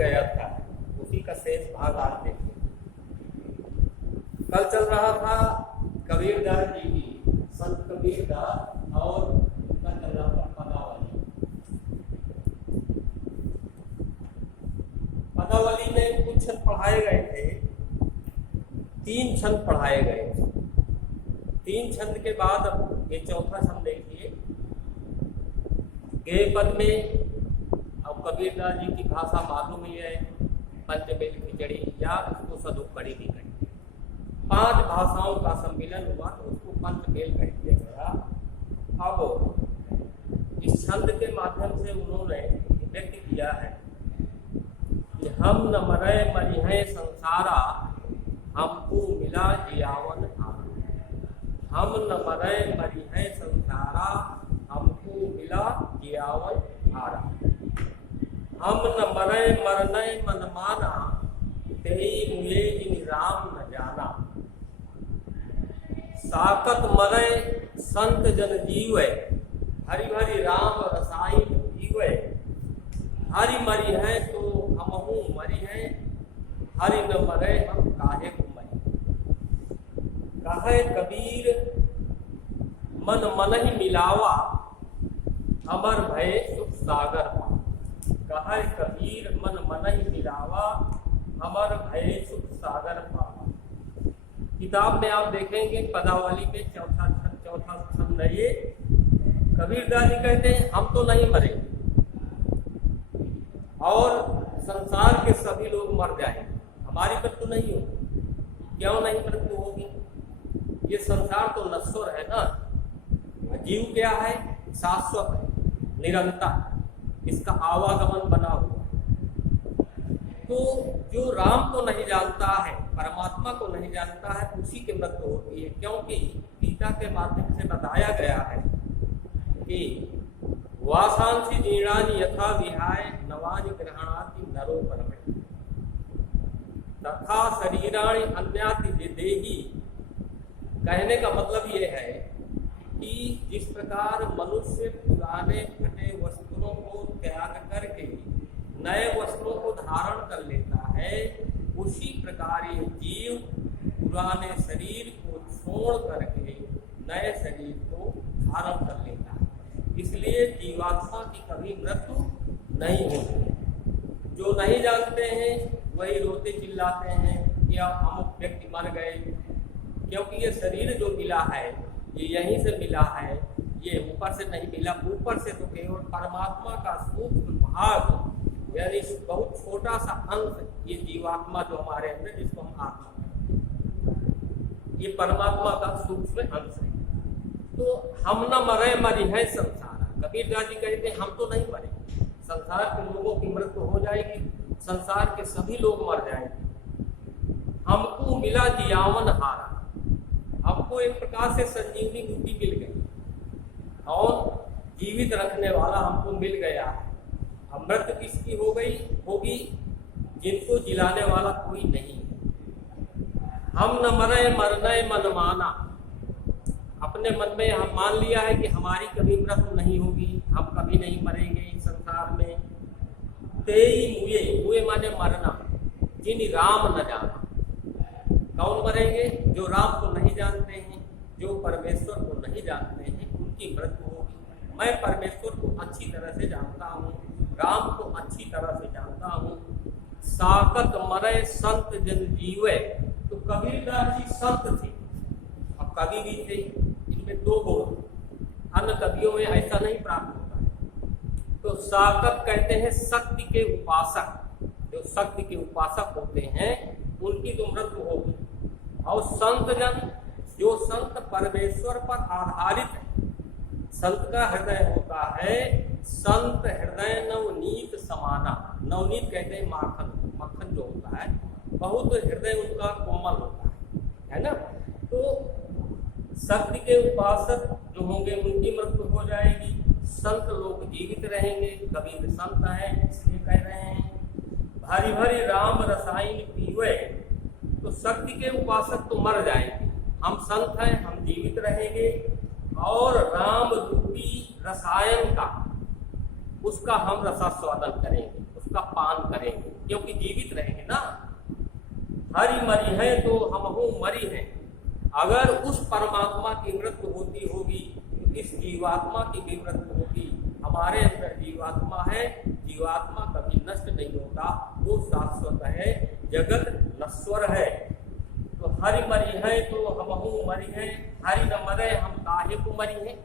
गया था, उसी का शेष भाग आज देखिए। कल चल रहा था कबीरदास जी की, संत कबीरदास, और उनका चल रहा था पदावली। पदावली में कुछ छंद पढ़ाए गए थे, 3 छंद पढ़ाए गए। 3 छंद के बाद अब ये चौथा छंद देखिए। गे पद में अब कबीरदास जी की भाषा मालूम ही है, पंचमेल खिचड़ी या उसको सदुपकड़ी भी कहेंगे। 5 भाषाओं का सम्मिलन हुआ तो उसको पंचमेल कह दिया गया। अब इस छंद के माध्यम से उन्होंने व्यक्त किया है कि हम न मरे मरिहे संसारा, हमको मिला जियावन हारा। हम न मरे मरिहे संसारा, हमको मिला जियावन हारा। हम न मरे मरने मन माना, तेई मुए जिन राम न जाना। साकत मरे संत जन जीवे, हरि हरि राम रसायन पीवे। हरि मरी है तो हमहू मरी है, हरि न मरे हम काहे को मरी। कहे कबीर मन मन ही मिलावा, अमर भय सुख सागर पावा। कहे कबीर मन मन ही मिलावा, अमर भय सुख सागर पावा। किताब में आप देखेंगे पदावली में चौथा छंद है ये। कबीरदास जी कहते हैं हम तो नहीं मरेंगे और संसार के सभी लोग मर जाएंगे, हमारी मृत्यु नहीं होगी। क्यों नहीं मृत्यु होगी? ये संसार तो नश्वर है ना, जीव क्या है? शाश्वत है, निरंतर, इसका आवागमन बना हुआ। तो जो राम को नहीं जानता है, परमात्मा को नहीं जानता है, उसी की मृत्यु होती है। क्योंकि गीता के माध्यम से बताया गया है कि वासांसी जीर्णानि यथा विहाय, नवानि ग्रहणाति नरो परमे, तथा शरीराणि अन्याति देहि। कहने का मतलब ये है कि जिस प्रकार मनुष्य पुराने फटे वस्त्रों को त्याग करके नए वस्त्रों को धारण कर लेता है, उसी प्रकार ये जीव पुराने शरीर को छोड़ करके नए शरीर को धारण कर लेता है। इसलिए जीवात्मा की कभी मृत्यु नहीं होती। जो नहीं जानते हैं वही रोते चिल्लाते हैं कि अब अमुक व्यक्ति मर गए, क्योंकि ये शरीर जो मिला है ये यहीं से मिला है, ये ऊपर से नहीं मिला। ऊपर से तो केवल परमात्मा का सूक्ष्म भाग, यानी बहुत छोटा सा अंश, ये जीवात्मा जो हमारे अंदर, जिसको हम आत्मा कहते हैं, ये परमात्मा का सूक्ष्म अंश है। तो हम न मरे मरी है संसार। कबीरदास जी कहते हैं हम तो नहीं मरे, संसार के लोगों की मृत्यु हो जाएगी, संसार के सभी लोग मर जाएंगे। हमको मिला जियावन हारा, हमको एक प्रकार से संजीवनी बूटी मिल गई और जीवित रखने वाला हमको मिल गया है। अब मृत्यु किसकी हो गई होगी? जिनको जिलाने वाला कोई नहीं है। हम न मरे मरने मन माना, अपने मन में हम मान लिया है कि हमारी कभी मृत्यु नहीं होगी, हम कभी नहीं मरेंगे इस संसार में। तेई मुए, मुए माने मरना, जिन राम न जाना। कौन मरेंगे? जो राम को नहीं जानते हैं, जो परमेश्वर को नहीं जानते हैं, उनकी मृत्यु होगी। मैं परमेश्वर को अच्छी तरह से जानता हूँ, राम को अच्छी तरह से जानता हूँ। साकत मरे संत जन जीवे। तो कबीरदास जी संत थे, अब कवि भी थे, इनमें 2 गुण। अन्य कवियों में ऐसा नहीं प्राप्त होता है। तो साकत कहते हैं शक्ति के उपासक, जो शक्ति के उपासक होते हैं उनकी तो मृत्यु होगी। और संत जन, जो संत परमेश्वर पर आधारित है, संत का हृदय होता है, संत हृदय नवनीत समाना। नवनीत कहते हैं माखन, मक्खन जो होता है, बहुत हृदय उनका कोमल होता है ना। तो शक्ति के उपासक जो होंगे उनकी मृत्यु हो जाएगी, संत लोग जीवित रहेंगे। कबीर संत है इसलिए कह रहे हैं भारी भारी राम रसायन पीवे। तो शक्ति के उपासक तो मर जाएंगे, हम संत हैं, हम जीवित रहेंगे और राम रूपी रसायन का, उसका हम रसास्वादन करेंगे, उसका पान करेंगे। क्योंकि जीवित रहेंगे ना। हरि मरी है तो हमहू मरी हैं। अगर उस परमात्मा की मृत्यु होती होगी तो इस जीवात्मा की भी मृत्यु होगी। हमारे अंदर जीवात्मा है, जीवात्मा कभी नष्ट नहीं होता, वो शाश्वत है, जगत नश्वर है। तो हरि मरी है तो हमहू मरी हैं, हरि न मरे हम काहे को मरी हैं।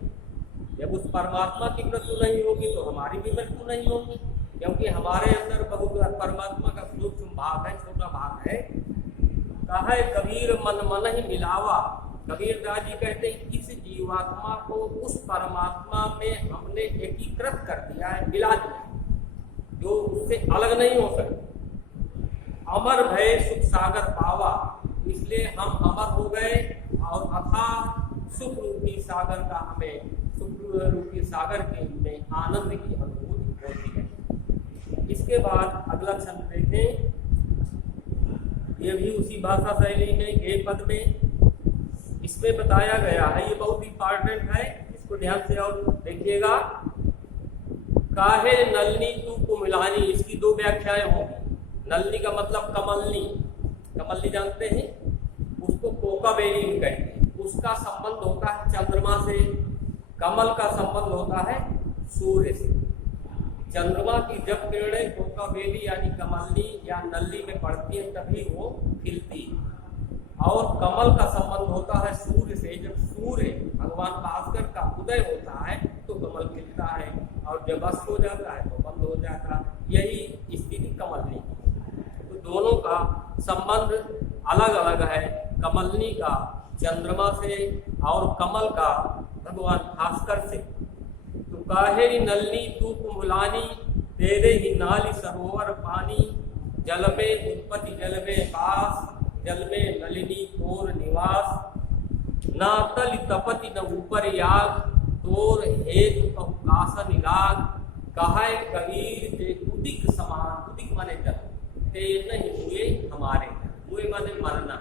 जब उस परमात्मा की मृत्यु नहीं होगी तो हमारी भी मृत्यु नहीं होगी, क्योंकि हमारे अंदर बहुत परमात्मा का सूक्ष्म भाग है, छोटा भाग है। कहे कबीर मन मन ही मिलावा। कबीर दास जी कहते हैं इस जीवात्मा को उस परमात्मा में हमने एकीकृत कर दिया है, मिला दिया, जो उससे अलग नहीं हो सकता। अमर भय सुख सागर पावा, इसलिए हम अमर हो गए और अथाह सुख रूपी सागर का हमें, सुख रूपी सागर के में आनंद की अनुभूति होती है। इसके बाद अगला छंद देखें, ये भी उसी भाषा शैली में गे पद में इसमें बताया गया है, ये बहुत इंपॉर्टेंट है, इसको ध्यान से और देखिएगा। काहे नलनी तू कुमिलानी, इसकी दो व्याख्याएं होंगी। नलनी का मतलब कमलनी, कमलनी जानते हैं, उसको कोकाबेली कहते हैं। उसका संबंध होता है चंद्रमा से, कमल का संबंध होता है सूर्य से। चंद्रमा की जब किरणें कोकाबेली यानी कमलनी या नल्ली में पड़ती है तभी वो खिलती है। और कमल का संबंध होता है सूर्य से। जब सूर्य भगवान भास्कर का उदय होता है तो कमल खिलता है, और जब अस्त हो जाता है तो बंद हो जाता है। यही स्थिति कमलनी की। तो दोनों का संबंध अलग अलग है, कमलनी का चंद्रमा से और कमल का भगवान भास्कर से। तो काहेरी नलनी तू कुम्भलानी, तेरे ही नाली सरोवर पानी, जल में उत्पत्ति जल में पास, जल में नलिनी तोर निवास। ना तल तपति न ऊपर याग, तोर हेतु कहु कासन इलाग। कहे कबीर ते उदिक समान, उदिक माने जल, ते नहीं हुए हमारे, हुए माने मरना।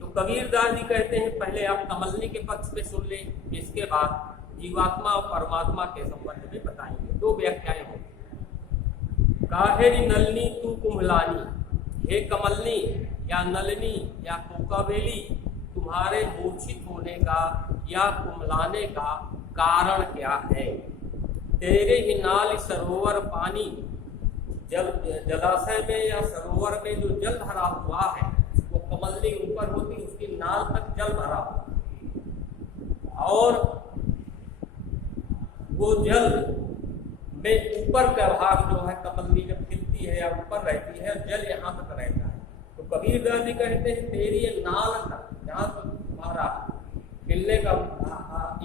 तो कबीर दास जी कहते हैं पहले आप कमलनी के पक्ष में सुन लें, इसके बाद जीवात्मा और परमात्मा के संबंध में बताएंगे। दो व्याख्याएं होंगी। काहेरी नलनी तू कुम्भलानी, हे कमलनी या नलनी या कोकाबेली, तुम्हारे मूर्छित होने का या कुम्भलाने का कारण क्या है। तेरे ही नाल सरोवर पानी, जल जलाशय में या सरोवर में जो जल भरा हुआ है वो कमलनी ऊपर होती, उसकी नाल तक जल भरा हुआ, और वो जल में ऊपर का भाग जो है कमलनी जब खिलती है या ऊपर रहती है, जल यहाँ तक रहता है। तो कबीर दास जी कहते हैं तेरी ये नाल तक, जहाँ तक तुम्हारा खिलने का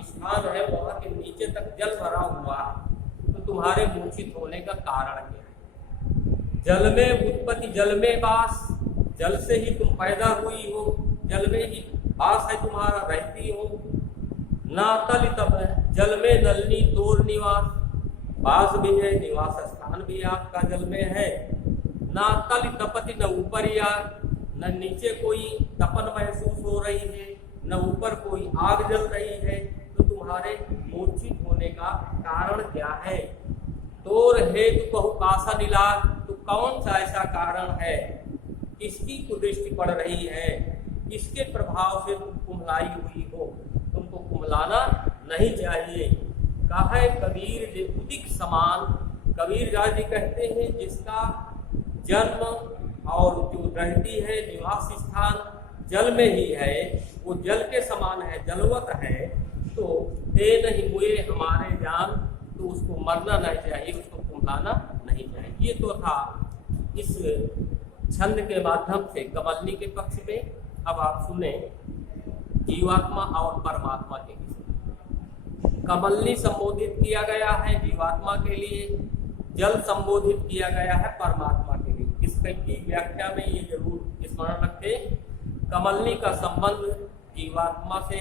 स्थान है वहाँ के नीचे तक जल भरा हुआ है, तो तुम्हारे मूर्छित होने का कारण क्या है। जल में उत्पत्ति जल में वास, जल से ही तुम पैदा हुई हो, जल में ही वास है तुम्हारा, रहती हो। ना तल तप, जल में नलनी तोर निवास, वास भी है, निवास स्थान भी आपका जल में है। ना तल तपति न ऊपर या, न नीचे कोई तपन महसूस हो रही है, न ऊपर कोई आग जल रही है, तो तुम्हारे मूर्छित होने का कारण क्या है। तोर हेतु कहु कासा नीलाग, तो कौन सा ऐसा कारण है, किसकी कुदृष्टि पड़ रही है, किसके प्रभाव से तुम कुम्भलाई हुई हो। तुमको कुम्भलाना नहीं चाहिए। कहा है कबीर जे उदिक समान, कबीर दास जी कहते हैं जिसका जन्म और जो रहती है निवास स्थान जल में ही है, वो जल के समान है, जलवत है, तो ते नहीं हुए हमारे जान, तो उसको मरना नहीं चाहिए, उसको कुम्भलाना नहीं चाहिए। ये तो था इस छंद के माध्यम से कमलनी के पक्ष में। अब आप सुने जीवात्मा और परमात्मा के विषय। कमलनी संबोधित किया गया है जीवात्मा के लिए, जल संबोधित किया गया है परमात्मा के लिए। इसकी व्याख्या में ये जरूर स्मरण रखें, कमलनी का संबंध जीवात्मा से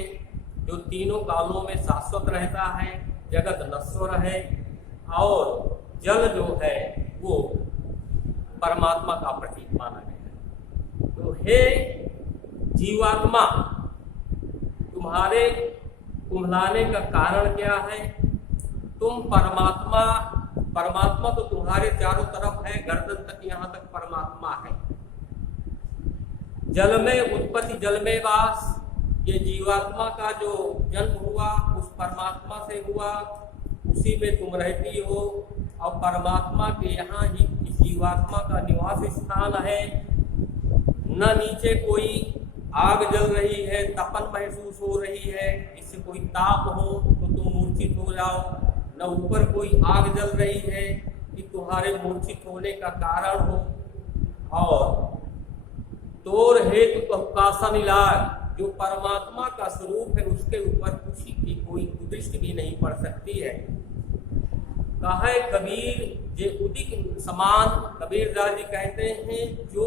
जो तीनों कालों में शाश्वत रहता है, जगत नश्वर है, और जल जो है वो परमात्मा का प्रतीक माना गया है। तो हे जीवात्मा, तुम्हारे कुम्भलाने का कारण क्या है। तुम परमात्मा परमात्मा तो तुम्हारे चारों तरफ है, गर्दन तक यहाँ तक परमात्मा है। जल में उत्पत्ति जल में वास, ये जीवात्मा का जो जन्म हुआ उस परमात्मा से हुआ, उसी में तुम रहती हो और परमात्मा के यहाँ ही इस जीवात्मा का निवास स्थान है। न नीचे कोई आग जल रही है, तपन महसूस हो रही है, इससे कोई ताप हो तो तुम मूर्छित हो जाओ, न ऊपर कोई आग जल रही है कि तुम्हारे मूर्छित होने का कारण हो। और तोर हेतु कहकासन इलाज, जो परमात्मा का स्वरूप है उसके ऊपर खुशी की कोई दृष्टि भी नहीं पड़ सकती है। कहे कबीर जे उदिक समान, कबीरदास जी कहते हैं जो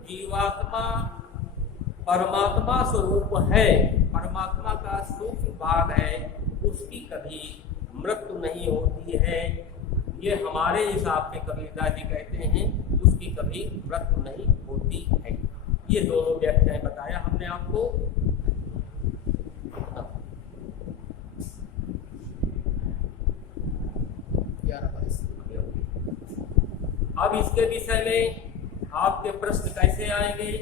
जीवात्मा परमात्मा स्वरूप है, परमात्मा का सूक्ष्म भाग है, उसकी कभी मृत्यु नहीं होती है। ये हमारे हिसाब से कबीरदास जी कहते हैं उसकी कभी मृत्यु नहीं होती है। ये दोनों व्याख्याएं बताया हमने आपको। अब इसके विषय में आपके प्रश्न कैसे आएंगे,